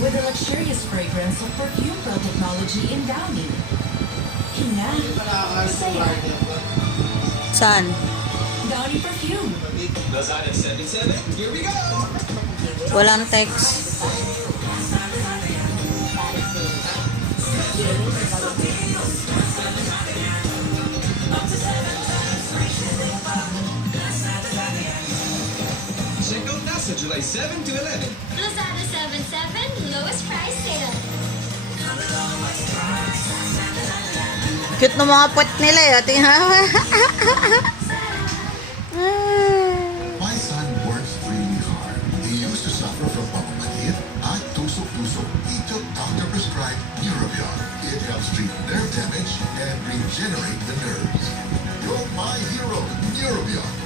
with a luxurious fragrance of perfume pearl technology in Downy. Hinga. Saya. Saan? Downy perfume. Lazada 77, here we go! Walang text. Check out NASA July 7 to 11. Lazada 77, lowest price sale. Cute ng mga puwet nila eh. Tingnan mo. My son works really hard. He used to suffer from pamamalit at tusok-tusok. He took doctor-prescribed Neurobion. It helps treat nerve damage and regenerate the nerves. You're my hero, Neurobion.